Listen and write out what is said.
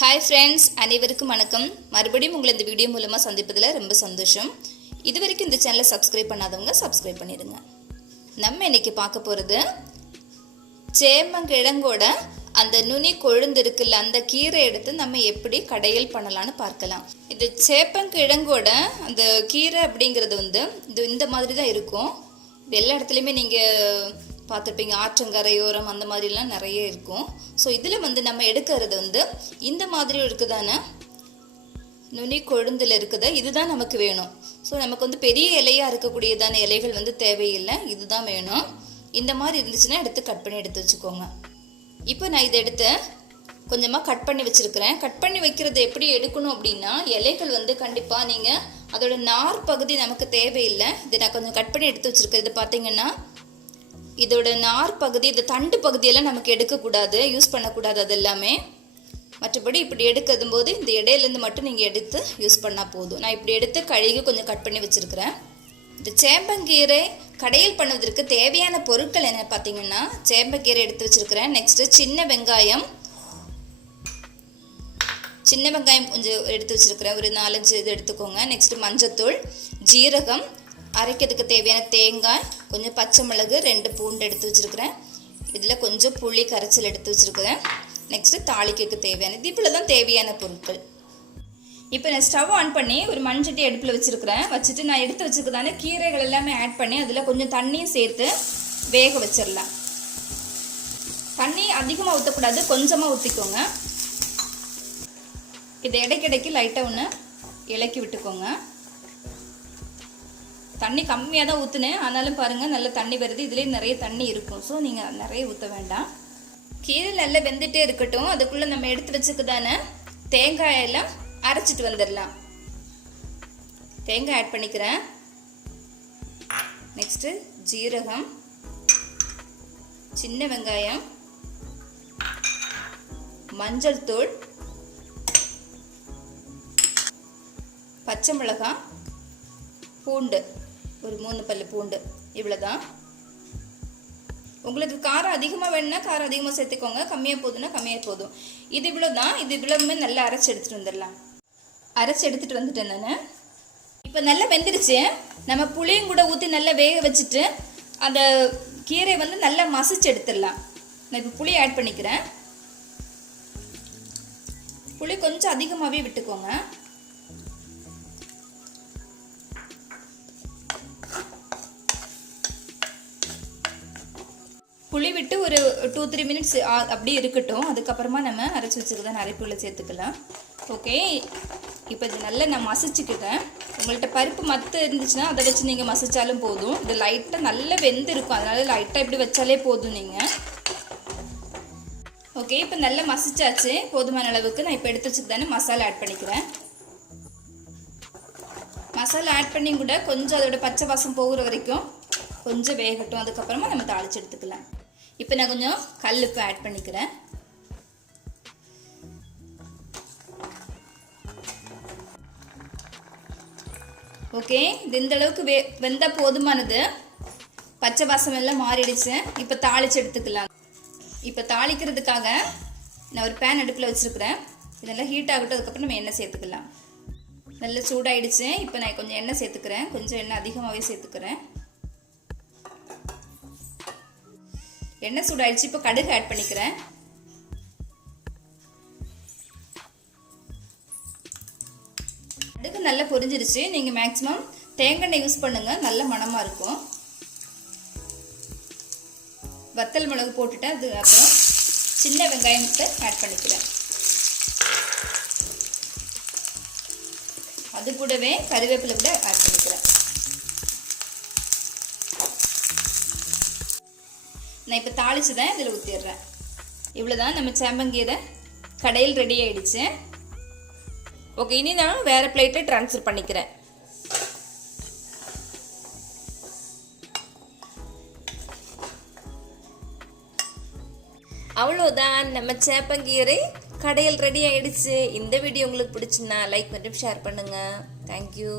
Hi friends, அனைவருக்கும் வணக்கம். மறுபடியும் உங்களை இந்த வீடியோ மூலமாக சந்திப்பதில் ரொம்ப சந்தோஷம். இது வரைக்கும் இந்த சேனலை சப்ஸ்கிரைப் பண்ணாதவங்க சப்ஸ்கிரைப் பண்ணிடுங்க. நம்ம இன்னைக்கு பார்க்க போகிறது சேமங்கிழங்கோட அந்த நுனி கொழுந்து இருக்குல்ல, அந்த கீரை எடுத்து நம்ம எப்படி கடையல் பண்ணலான்னு பார்க்கலாம். இது சேப்பங்கிழங்கோட அந்த கீரை அப்படிங்கிறது இது இந்த மாதிரி தான் இருக்கும். இது எல்லா இடத்துலையுமே நீங்கள் பார்த்துருப்பீங்க, ஆற்றங்கரையோரம் அந்த மாதிரிலாம் நிறைய இருக்கும். ஸோ இதில் நம்ம எடுக்கிறது இந்த மாதிரி இருக்குதானே நுனி கொழுந்தில் இருக்குது, இதுதான் நமக்கு வேணும். ஸோ நமக்கு பெரிய இலையாக இருக்கக்கூடியதான இலைகள் தேவையில்லை, இதுதான் வேணும். இந்த மாதிரி இருந்துச்சுன்னா எடுத்து கட் பண்ணி எடுத்து வச்சுக்கோங்க. இப்போ நான் இதை எடுத்து கொஞ்சமாக கட் பண்ணி வச்சுருக்கிறேன். கட் பண்ணி வைக்கிறது எப்படி எடுக்கணும் அப்படின்னா, இலைகள் கண்டிப்பாக நீங்கள் அதோட நார் பகுதி நமக்கு தேவையில்லை. இதை நான் கொஞ்சம் கட் பண்ணி எடுத்து வச்சுருக்கேன். இது பார்த்தீங்கன்னா இதோட நார் பகுதி, இந்த தண்டு பகுதியெல்லாம் நமக்கு எடுக்கக்கூடாது, யூஸ் பண்ணக்கூடாது அது எல்லாமே. மற்றபடி இப்படி எடுக்கும் போது இந்த இடையிலேருந்து மட்டும் நீங்கள் எடுத்து யூஸ் பண்ணால் போதும். நான் இப்படி எடுத்து கழுகி கொஞ்சம் கட் பண்ணி வச்சுருக்கிறேன். இந்த சேம்பங்கீரை கடையில் பண்ணுவதற்கு தேவையான பொருட்கள் என்ன பார்த்தீங்கன்னா, சேம்பங்கீரை எடுத்து வச்சுருக்கிறேன். நெக்ஸ்ட்டு சின்ன வெங்காயம் கொஞ்சம் எடுத்து வச்சுருக்கிறேன், ஒரு 4-5 இது எடுத்துக்கோங்க. நெக்ஸ்ட்டு மஞ்சத்தூள், ஜீரகம், அரைக்கிறதுக்கு தேவையான தேங்காய், கொஞ்சம் பச்சை மிளகு, 2 பூண்டு எடுத்து வச்சுருக்கிறேன். இதில் கொஞ்சம் புளி கரைச்சல் எடுத்து வச்சுருக்கிறேன். நெக்ஸ்ட்டு தாளிக்கு தேவையானது. இவ்வளோ தான் தேவையான பொருட்கள். இப்போ நான் ஸ்டவ் ஆன் பண்ணி ஒரு மண்சட்டி அடுப்பில் வச்சுட்டு நான் எடுத்து வச்சுருக்கதான கீரைகள் எல்லாமே ஆட் பண்ணி அதில் கொஞ்சம் தண்ணியும் சேர்த்து வேக வச்சிடலாம். தண்ணி அதிகமாக ஊற்றக்கூடாது, கொஞ்சமாக ஊற்றிக்கோங்க. இதை இடைக்கிடைக்கு லைட்டாக ஒன்று இலக்கி விட்டுக்கோங்க. தண்ணி கம்மியாக தான் ஊற்றுனேன், ஆனாலும் பாருங்கள் நல்ல தண்ணி வருது. இதுலேயே நிறைய தண்ணி இருக்கும், ஸோ நீங்கள் நிறைய ஊற்ற வேண்டாம். கீரை நல்லா வெந்துகிட்டே இருக்கட்டும். அதுக்குள்ளே நம்ம எடுத்து வச்சுக்கதான தேங்காயெல்லாம் அரைச்சிட்டு வந்துடலாம். தேங்காய் ஆட் பண்ணிக்கிறேன். நெக்ஸ்ட்டு ஜீரகம், சின்ன வெங்காயம், மஞ்சள் தூள், பச்சை மிளகாய், பூண்டு, ஒரு 3 பல்லு பூண்டு, இவ்வளோதான். உங்களுக்கு காரம் அதிகமாக வேணும்னா காரம் அதிகமாக சேர்த்துக்கோங்க, கம்மியாக போதுன்னா கம்மியாக போதும். இது இவ்வளோ தான். இது இவ்வளவுமே நல்லா அரைச்சி எடுத்துகிட்டு வந்துடலாம். அரைச்சி எடுத்துகிட்டு வந்துட்டேன் நான். இப்போ நல்லா வெந்துருச்சு. நம்ம புளியும் கூட ஊற்றி நல்லா வேக வச்சுட்டு அந்த கீரை நல்லா மசிச்சு எடுத்துடலாம். நான் இப்போ புளி ஆட் பண்ணிக்கிறேன். புளி கொஞ்சம் அதிகமாகவே விட்டுக்கோங்க. புளி விட்டு ஒரு 2-3 மினிட்ஸ் அப்படியே இருக்கட்டும். அதுக்கப்புறமா நம்ம அரைச்சி வச்சுருக்கதான் அரைப்புகளை சேர்த்துக்கலாம். ஓகே, இப்போ இது நல்லா நான் மசிச்சுக்கிட்டேன். உங்கள்கிட்ட பருப்பு மத்து இருந்துச்சுன்னா அதை வச்சு நீங்கள் மசிச்சாலும் போதும். இது லைட்டாக நல்லா வெந்து இருக்கும், அதனால் லைட்டாக இப்படி வச்சாலே போதும் நீங்கள். ஓகே, இப்போ நல்லா மசிச்சாச்சு போதுமான அளவுக்கு. நான் இப்போ எடுத்து வச்சுக்கிட்டானே மசாலா ஆட் பண்ணிக்கிறேன். மசாலா ஆட் பண்ணி கூட கொஞ்சம் அதோட பச்சை வாசம் போகிற வரைக்கும் கொஞ்சம் வேகட்டும். அதுக்கப்புறமா நம்ம தாளித்து எடுத்துக்கலாம். இப்போ நான் கொஞ்சம் கல்லுப்பு ஆட் பண்ணிக்கிறேன். ஓகே, இது இந்த அளவுக்கு வெந்தால் போதுமானது. பச்சை வாசம் எல்லாம் மாறிடுச்சு. இப்போ தாளித்து எடுத்துக்கலாம். இப்போ தாளிக்கிறதுக்காக நான் ஒரு பேன் அடுப்பில் வச்சுருக்கிறேன். இதெல்லாம் ஹீட் ஆகட்டும். அதுக்கப்புறம் நம்ம எண்ணெய் சேர்த்துக்கலாம். நல்லா சூடாயிடுச்சு. இப்போ நான் கொஞ்சம் எண்ணெய் சேர்த்துக்கிறேன். கொஞ்சம் எண்ணெய் அதிகமாகவே சேர்த்துக்கிறேன். எண்ணெய் சூடாயிடுச்சு. இப்போ கடுகு ஆட் பண்ணிக்கிறேன். கடுகு நல்லா பொரிஞ்சிருச்சு. நீங்கள் மேக்ஸிமம் தேங்காய் யூஸ் பண்ணுங்கள், நல்ல மணமாக இருக்கும். வத்தல் மிளகு போட்டுட்டு அதுக்கப்புறம் சின்ன வெங்காயத்தை ஆட் பண்ணிக்கிறேன். அது கூடவே கருவேப்பிலை கூட ஆட் பண்ணிக்கிறேன். நான் இப்போ தாளிச்சுதான் இதில் ஊற்றிடுறேன். இவ்வளோதான், நம்ம சேம்பங்கீரை கடையில் ரெடி ஆகிடுச்சு. ஓகே, இனி நான் வேறு பிளேட்டில் ட்ரான்ஸ்ஃபர் பண்ணிக்கிறேன். அவ்வளோதான், நம்ம சேப்பங்கீரை கடையில் ரெடி ஆகிடுச்சு. இந்த வீடியோ உங்களுக்கு பிடிச்சுன்னா லைக் மற்றும் ஷேர் பண்ணுங்கள். தேங்க்யூ.